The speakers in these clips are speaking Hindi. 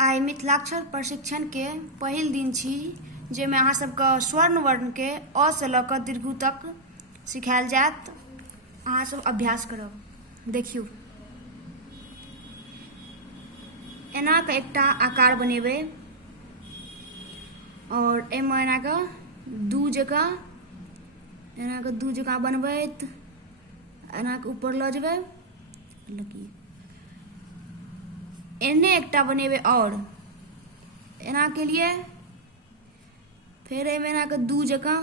आइ मिथिलाक्षर प्रशिक्षण के पहिल दिन छी जेमे अहाँ सबके स्वर्ण वर्ण के अ से लऽ कऽ दीर्घ तक सिखायल जायत। अहाँ सब अभ्यास करब। देखियौ, एना के एकटा आकार बनेबै और एमे एना के दू जकाँ बनबैत एना के ऊपर लऽ जेबै। एने एकटा बनेबै और एना के लिए फिर एमे एना के दू जकाँ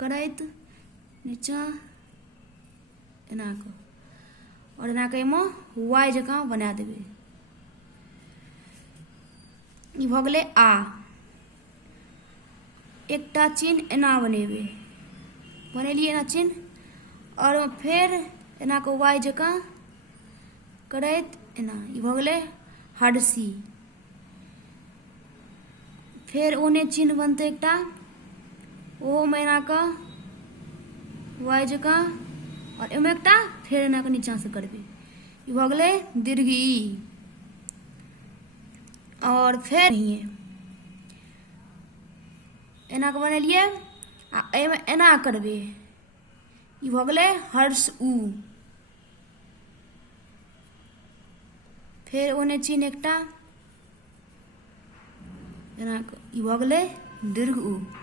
करैत नीचा एना के और एना के एमे वाई जकाँ बना देबै। ई भऽ गेलै आ। एकटा चिन्ह एना बनेबै, बनेलियै एना चिन्ह और फिर एना के वाई जकाँ करैत एना। ई भऽ गेलै हरसी। फिर ओने चिन्ह बनतै एकटा, ओहो में एना के वाई जकाँ और एमे एकटा फिर एना के नीचा से करबै। ई भऽ गेलै दीर्घ ई। और फिर एना के बनेलियै आ एमे एना करबै। ई भऽ गेलै हर्ष उ। फिर ओने चिन्ह एकटा एना के, ई भऽ गेलै दीर्घ उ।